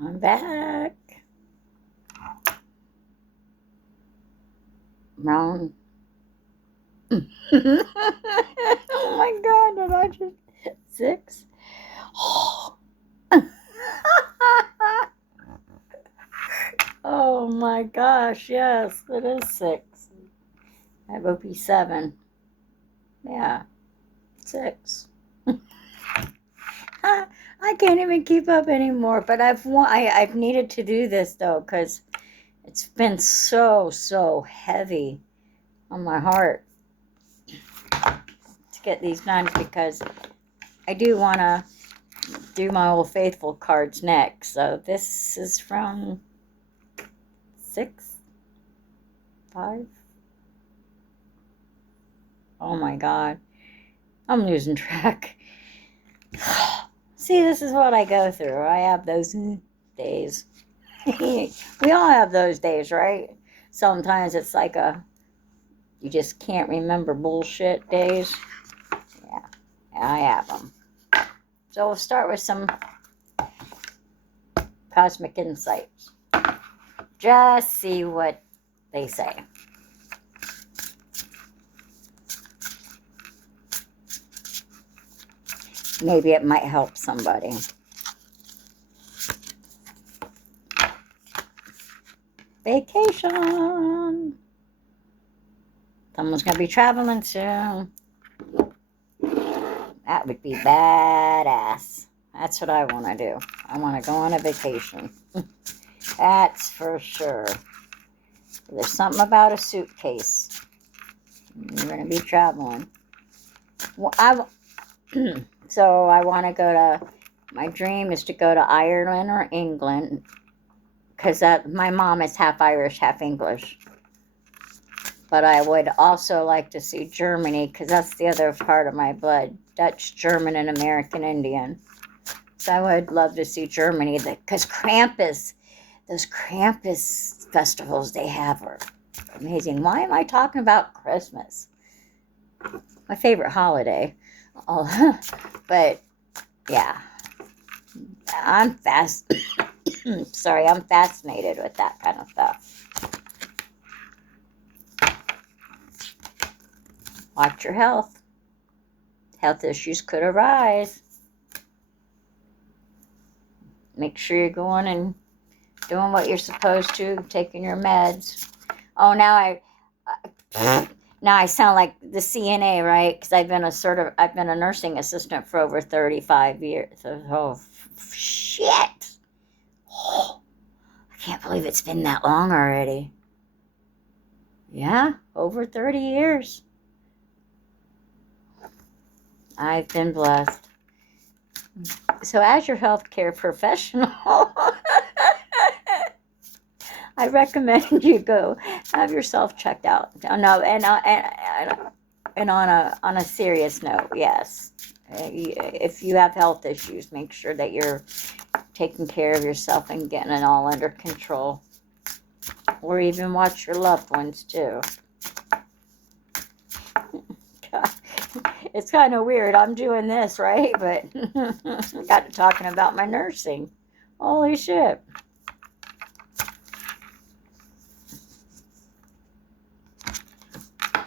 I'm back. Wrong. Oh my god, did I just 6? Oh my gosh, yes, it is 6. I have OP7. Yeah, 6. I can't even keep up anymore, but I've needed to do this though, because it's been so heavy on my heart to get these done, because I do want to do my Old Faithful cards next. So this is from 6, 5. Oh my god, I'm losing track. See, this is what I go through. I have those days. We all have those days, right? Sometimes it's like you just can't remember bullshit days. Yeah, I have them. So we'll start with some cosmic insights. Just see what they say. Maybe it might help somebody. Vacation. Someone's going to be traveling soon. That would be badass. That's what I want to do. I want to go on a vacation. That's for sure. There's something about a suitcase. You're going to be traveling. Well, so I want to go to, my dream is to go to Ireland or England, because my mom is half Irish, half English. But I would also like to see Germany, because that's the other part of my blood. Dutch, German, and American Indian. So I would love to see Germany, because Krampus, those Krampus festivals they have are amazing. Why am I talking about Christmas? My favorite holiday. Oh, but yeah, I'm sorry, I'm fascinated with that kind of stuff. Watch your health. Health issues could arise. Make sure you're going and doing what you're supposed to, taking your meds. Oh, now I sound like the CNA, right? Because I've been a nursing assistant for over 35 years. Oh, shit! Oh, I can't believe it's been that long already. Yeah, over 30 years. I've been blessed. So, as your healthcare professional, I recommend you go have yourself checked out. No, and on a serious note, yes, if you have health issues, make sure that you're taking care of yourself and getting it all under control, or even watch your loved ones too. God, it's kind of weird. I'm doing this, right? But I got to talking about my nursing. Holy shit.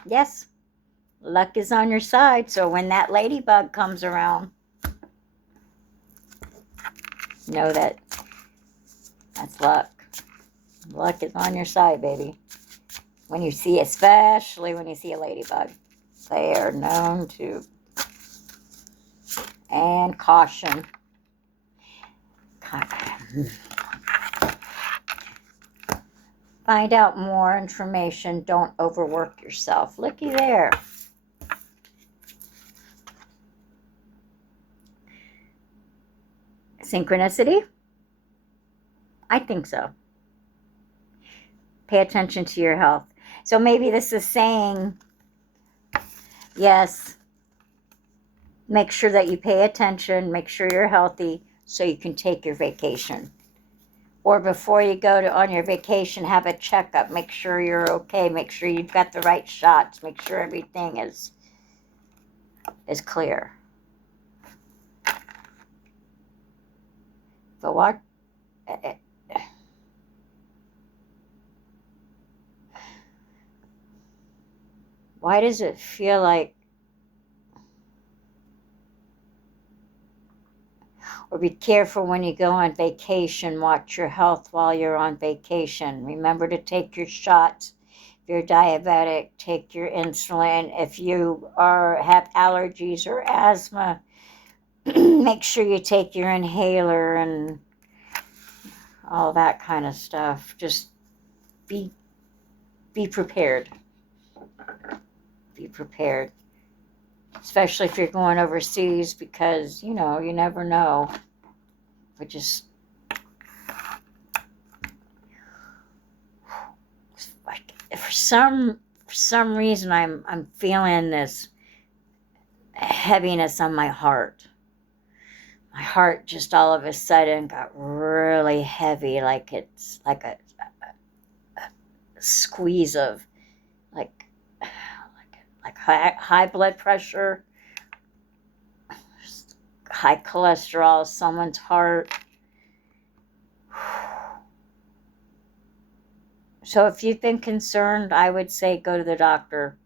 Yes, luck is on your side. So when that ladybug comes around, know that that's luck. Luck is on your side, baby. Especially when you see a ladybug, they are known to. And caution. Find out more information. Don't overwork yourself. Looky there. Synchronicity? I think so. Pay attention to your health. So maybe this is saying, yes, make sure that you pay attention, make sure you're healthy so you can take your vacation. Or before you go on your vacation, have a checkup. Make sure you're okay. Make sure you've got the right shots. Make sure everything is clear. But Why does it feel like, or be careful when you go on vacation, watch your health while you're on vacation. Remember to take your shots. If you're diabetic, take your insulin. If you have allergies or asthma, make sure you take your inhaler and all that kind of stuff. Just be prepared. Be prepared. Especially if you're going overseas, because, you never know. But just, like, for some reason, I'm feeling this heaviness on my heart. My heart just all of a sudden got really heavy, like it's like a squeeze of like high blood pressure, high cholesterol, someone's heart. So if you've been concerned, I would say go to the doctor.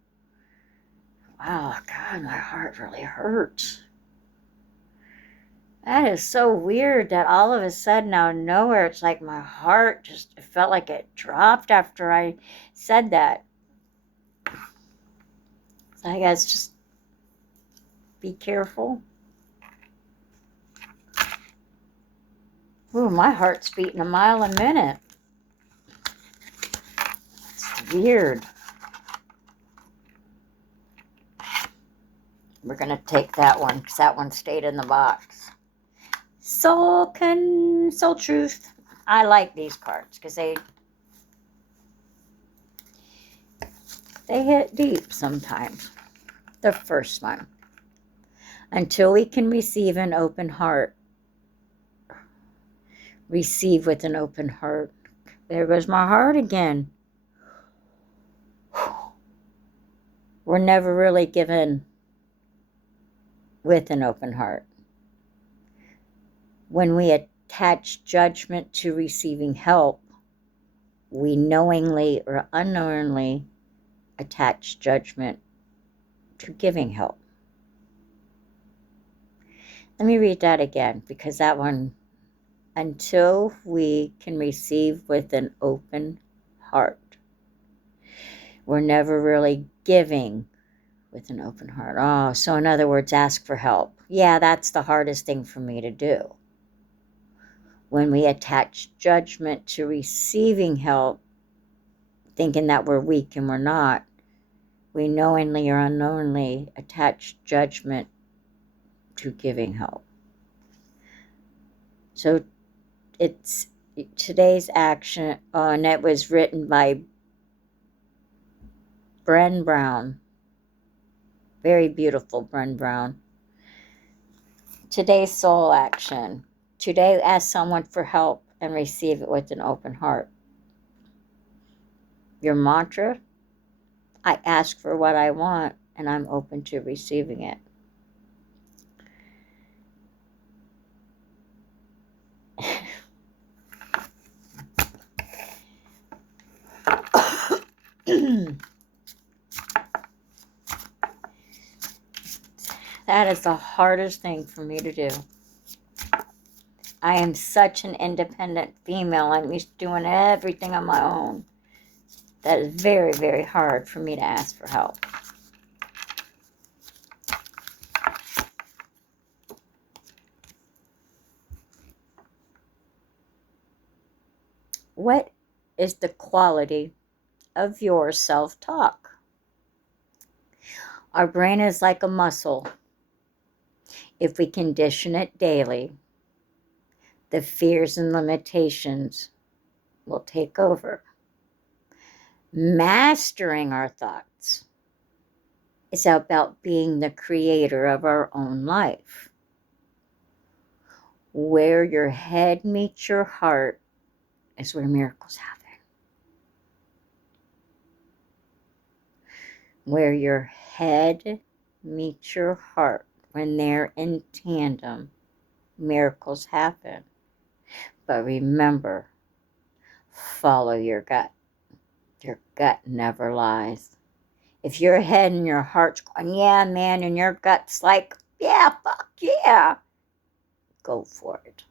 Wow, God, my heart really hurts. That is so weird that all of a sudden out of nowhere, it's like my heart just, it felt like it dropped after I said that. So I guess just be careful. Ooh, my heart's beating a mile a minute. It's weird. We're going to take that one because that one stayed in the box. Soul Truth. I like these cards because they hit deep sometimes. The first one. Until we can receive an open heart. Receive with an open heart. There goes my heart again. We're never really given with an open heart. When we attach judgment to receiving help, we knowingly or unknowingly attach judgment to giving help. Let me read that again, because that one, until we can receive with an open heart. We're never really giving with an open heart. Oh, so in other words, ask for help. Yeah, that's the hardest thing for me to do. When we attach judgment to receiving help, thinking that we're weak and we're not, we knowingly or unknowingly attach judgment to giving help. So it's today's action, and it was written by Bren Brown. Very beautiful, Bren Brown. Today's soul action. Today, ask someone for help and receive it with an open heart. Your mantra, I ask for what I want and I'm open to receiving it. That is the hardest thing for me to do. I am such an independent female. I'm used to doing everything on my own. That is very, very hard for me to ask for help. What is the quality of your self-talk? Our brain is like a muscle. If we condition it daily, the fears and limitations will take over. Mastering our thoughts is about being the creator of our own life. Where your head meets your heart is where miracles happen. Where your head meets your heart, when they're in tandem, miracles happen. But remember, follow your gut. Your gut never lies. If your head and your heart's going, yeah, man, and your gut's like, yeah, fuck yeah, go for it.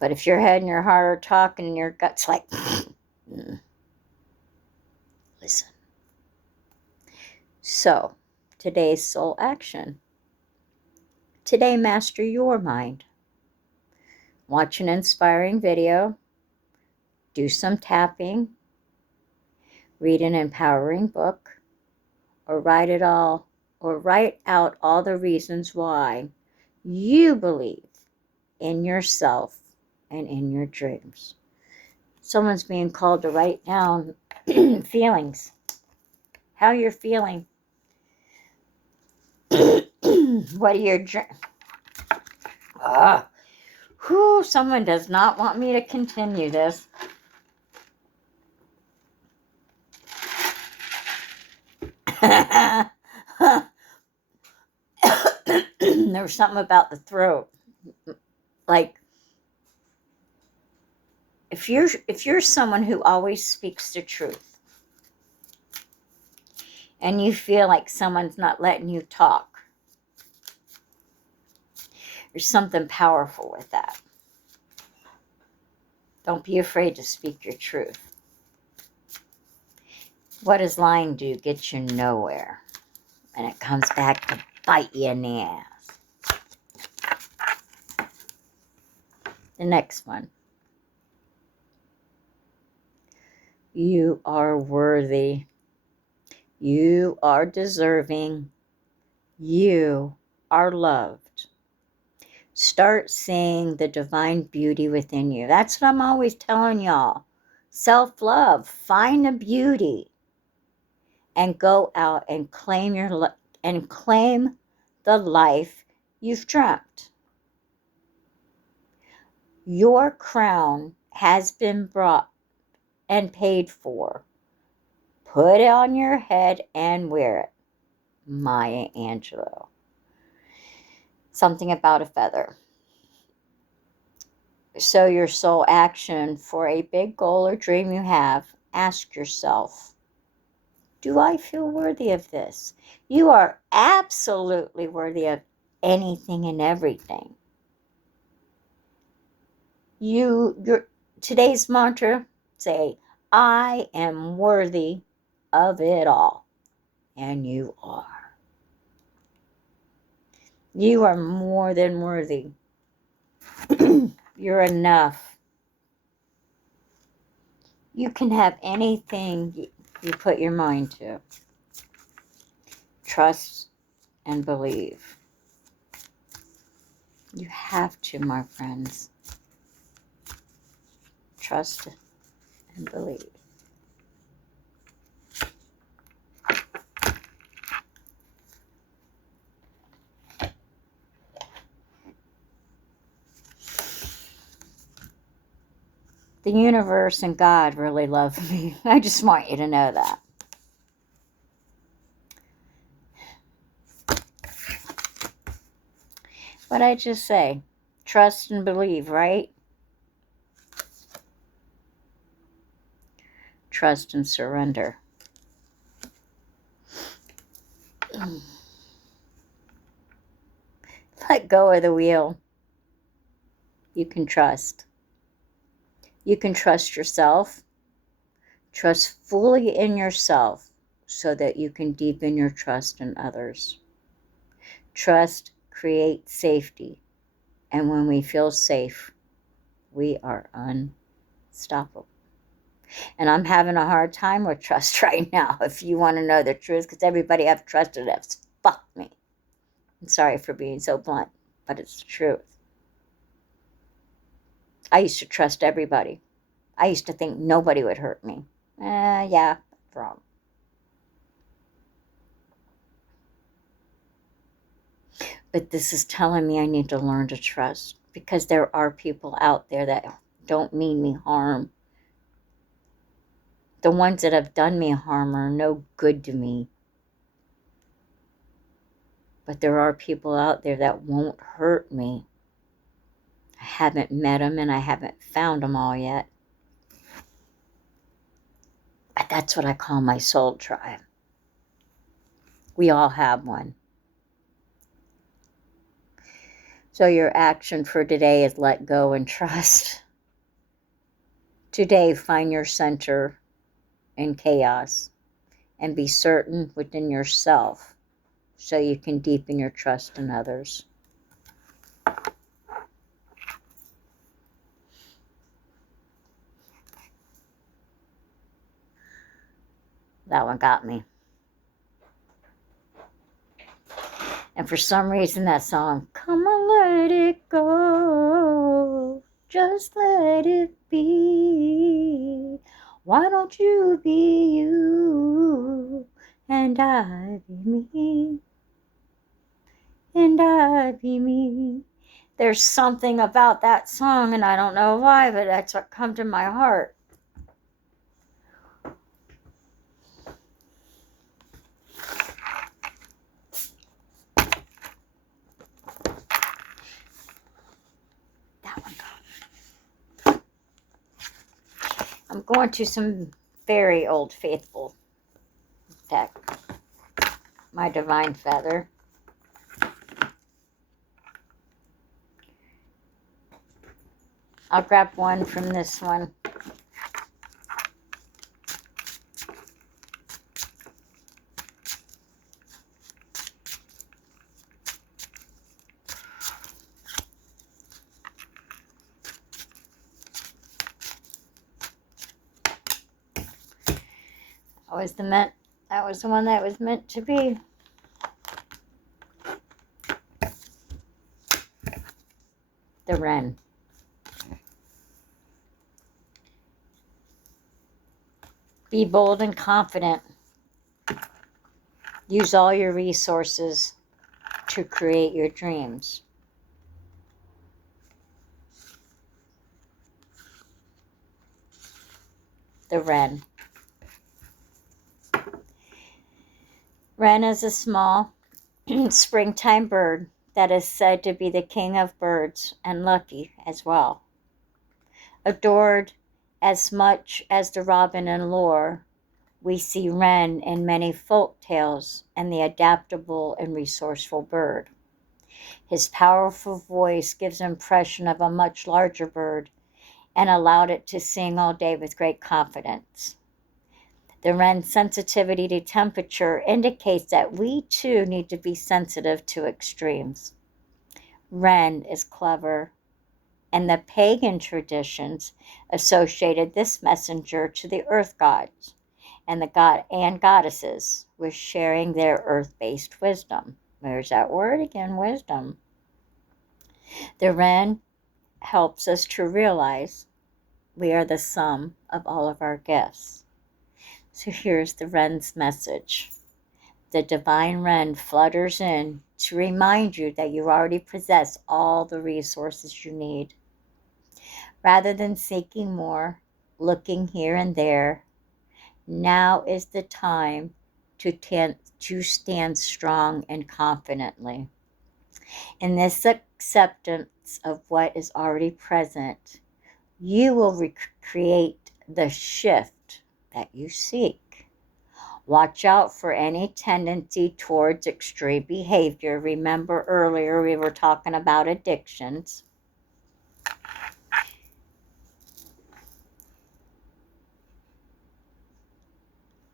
But if your head and your heart are talking and your gut's like, listen. So, today's soul action. Today, master your mind. Watch an inspiring video. Do some tapping. Read an empowering book. Or write out all the reasons why you believe in yourself and in your dreams. Someone's being called to write down feelings. How you're feeling. What are your dreams? Someone does not want me to continue this. There was something about the throat. Like, if you're someone who always speaks the truth and you feel like someone's not letting you talk, there's something powerful with that. Don't be afraid to speak your truth. What does lying do? Get you nowhere. And it comes back to bite you in the ass. The next one. You are worthy. You are deserving. You are loved. Start seeing the divine beauty within you. That's what I'm always telling y'all. Self-love. Find the beauty. And go out and claim the life you've dreamt. Your crown has been brought and paid for. Put it on your head and wear it. Maya Angelou. Something about a feather. So your soul action for a big goal or dream you have, ask yourself, do I feel worthy of this? You are absolutely worthy of anything and everything. Your today's mantra, say, I am worthy of it all. And you are. You are more than worthy. You're enough. You can have anything you put your mind to. Trust and believe. You have to, my friends. Trust and believe. The universe and God really love me. I just want you to know that. What'd I just say? Trust and believe, right? Trust and surrender. Let go of the wheel. You can trust. You can trust yourself. Trust fully in yourself so that you can deepen your trust in others. Trust creates safety. And when we feel safe, we are unstoppable. And I'm having a hard time with trust right now, if you want to know the truth, because everybody I've trusted has fucked me. I'm sorry for being so blunt, but it's the truth. I used to trust everybody. I used to think nobody would hurt me. Yeah, wrong. But this is telling me I need to learn to trust, because there are people out there that don't mean me harm. The ones that have done me harm are no good to me. But there are people out there that won't hurt me. I haven't met them and I haven't found them all yet. But that's what I call my soul tribe. We all have one. So your action for today is let go and trust. Today, find your center in chaos and be certain within yourself so you can deepen your trust in others. That one got me. And for some reason that song, come on, let it go, just let it be. Why don't you be you, and I be me, and I be me. There's something about that song, and I don't know why, but that's what comes to my heart. That one got me. I'm going to some very old faithful deck. My Divine Feather. I'll grab one from this one. That was the one that was meant to be. The Wren. Be bold and confident. Use all your resources to create your dreams. The Wren. Wren is a small springtime bird that is said to be the king of birds and lucky as well. Adored as much as the robin in lore, we see Wren in many folk tales and the adaptable and resourceful bird. His powerful voice gives an impression of a much larger bird and allowed it to sing all day with great confidence. The Wren's sensitivity to temperature indicates that we too need to be sensitive to extremes. Wren is clever, and the pagan traditions associated this messenger to the earth gods and the god and goddesses with sharing their earth-based wisdom. There's that word again, wisdom. The Wren helps us to realize we are the sum of all of our gifts. So here's the Wren's message. The divine Wren flutters in to remind you that you already possess all the resources you need. Rather than seeking more, looking here and there, now is the time to stand strong and confidently. In this acceptance of what is already present, you will create the shift that you seek. Watch out for any tendency towards extreme behavior. Remember earlier we were talking about addictions.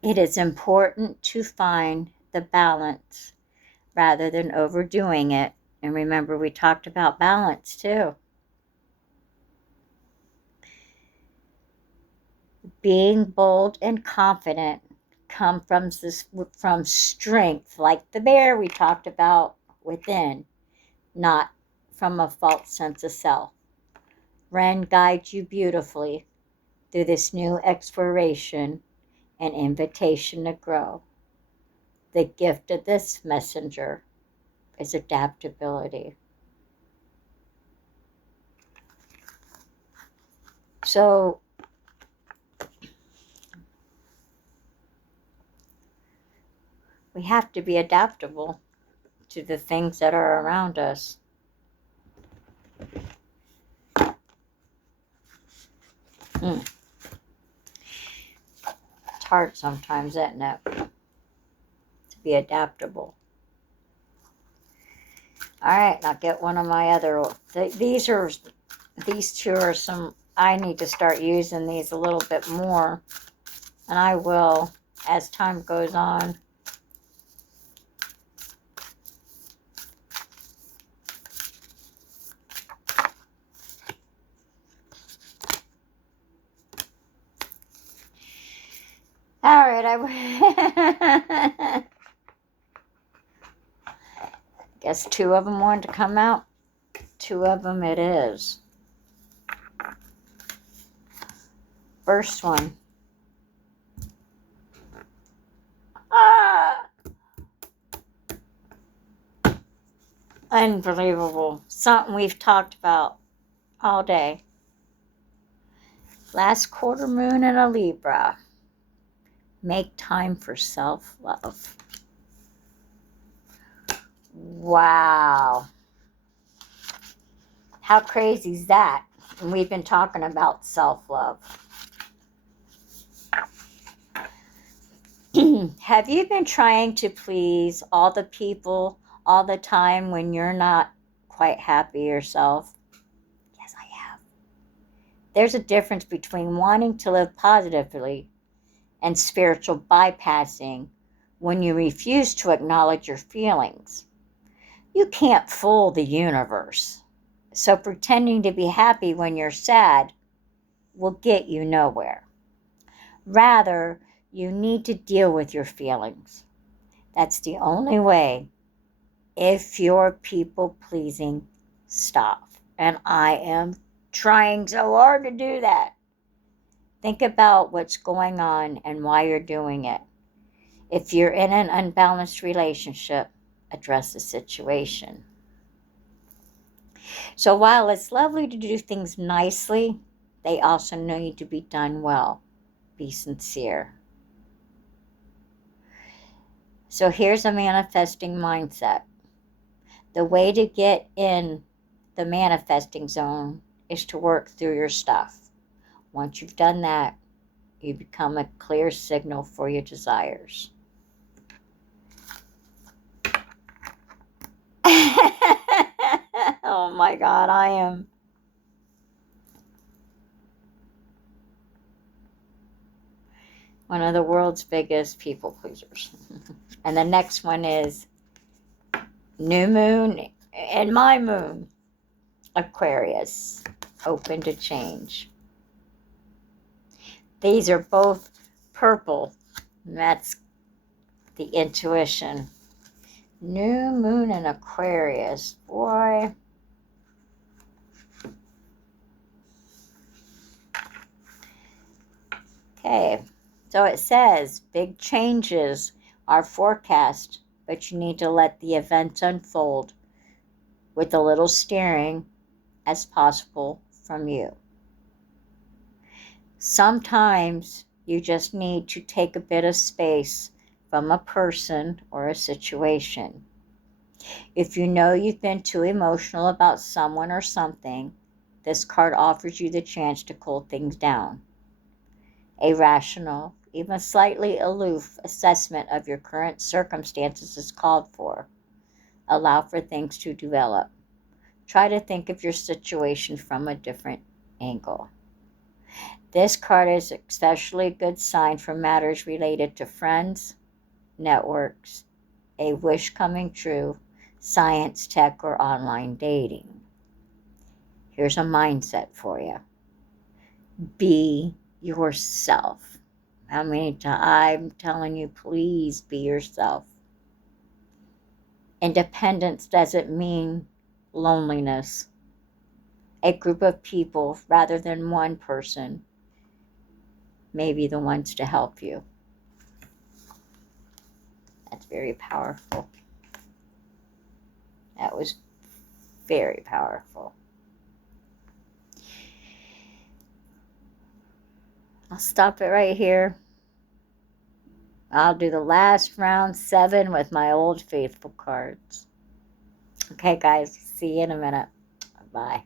It is important to find the balance rather than overdoing it. And remember, we talked about balance too. Being bold and confident come from strength, like the bear we talked about within, not from a false sense of self. Wren guides you beautifully through this new exploration and invitation to grow. The gift of this messenger is adaptability. So we have to be adaptable to the things that are around us. Mm. It's hard sometimes, isn't it? To be adaptable. All right, now get one of my other. These two are some. I need to start using these a little bit more, and I will as time goes on. All right, I guess two of them wanted to come out. Two of them it is. First one. Ah! Unbelievable. Something we've talked about all day. Last quarter moon in a Libra. Make time for self-love. Wow. How crazy is that? And we've been talking about self-love. Have you been trying to please all the people all the time when you're not quite happy yourself? Yes, I have. There's a difference between wanting to live positively and spiritual bypassing when you refuse to acknowledge your feelings. You can't fool the universe. So pretending to be happy when you're sad will get you nowhere. Rather, you need to deal with your feelings. That's the only way if you're people pleasing, stop. And I am trying so hard to do that. Think about what's going on and why you're doing it. If you're in an unbalanced relationship, address the situation. So while it's lovely to do things nicely, they also need to be done well. Be sincere. So here's a manifesting mindset. The way to get in the manifesting zone is to work through your stuff. Once you've done that, you become a clear signal for your desires. Oh my God, I am. One of the world's biggest people pleasers. And the next one is new moon and my moon, Aquarius, open to change. These are both purple. That's the intuition. New moon and Aquarius. Boy. Okay. So it says big changes are forecast, but you need to let the events unfold with a little steering as possible from you. Sometimes you just need to take a bit of space from a person or a situation. If you know you've been too emotional about someone or something, this card offers you the chance to cool things down. A rational, even slightly aloof assessment of your current circumstances is called for. Allow for things to develop. Try to think of your situation from a different angle. This card is especially a good sign for matters related to friends, networks, a wish coming true, science, tech, or online dating. Here's a mindset for you. Be yourself. How many times I'm telling you, please be yourself. Independence doesn't mean loneliness. A group of people rather than one person may be the ones to help you. That's very powerful. That was very powerful. I'll stop it right here. I'll do the last round 7 with my old faithful cards. Okay, guys. See you in a minute. Bye.